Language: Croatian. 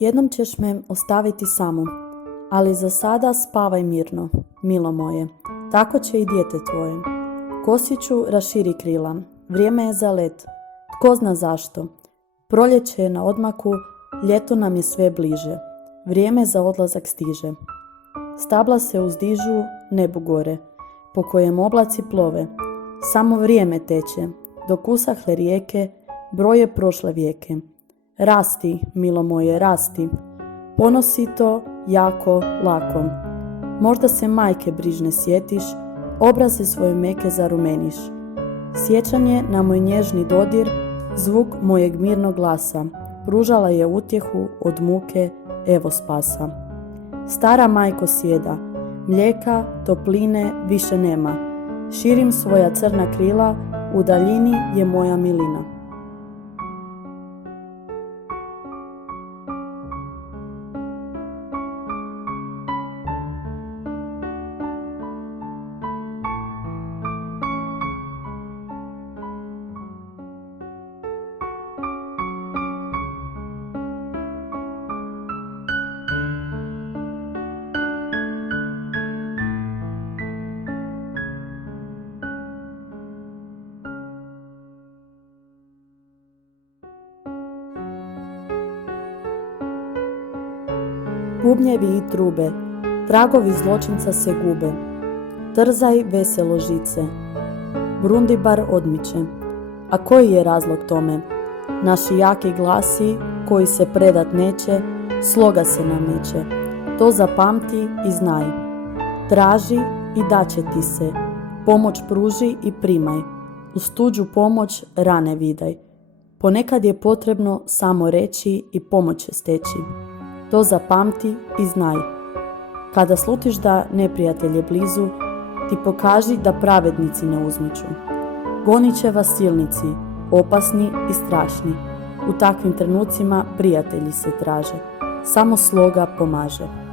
Jednom ćeš me ostaviti samu, ali za sada spavaj mirno, milo moje, tako će i dijete tvoje. Kosiću raširi krila, vrijeme je za let, tko zna zašto. Proljeće je na odmaku, ljeto nam je sve bliže, vrijeme za odlazak stiže. Stabla se uzdižu nebu gore, po kojem oblaci plove, samo vrijeme teče, dok usahle rijeke broje prošle vijeke. Rasti, milo moje, rasti, ponosito, jako, lako. Možda se majke brižne sjetiš, obraze svoje meke zarumeniš. Sjećanje na moj nježni dodir, zvuk mojeg mirnog glasa, pružala je utjehu od muke, evo spasa. Stara majko sjeda, mlijeka, topline više nema. Širim svoja crna krila, u daljini je moja milina. Bubnjevi i trube, tragovi zločinca se gube. Trzaj veselo žice, Brundibar odmiče. A koji je razlog tome? Naši jaki glasi, koji se predat neće, sloga se nameće. To zapamti i znaj. Traži i daće ti se, pomoć pruži i primaj. Uz tuđu pomoć rane vidaj. Ponekad je potrebno samo reći i pomoć steći. To zapamti i znaj. Kada slutiš da neprijatelj je blizu, ti pokaži da pravednici ne uzmiču. Gonit će vas silnici, opasni i strašni. U takvim trenucima prijatelji se traže. Samo sloga pomaže.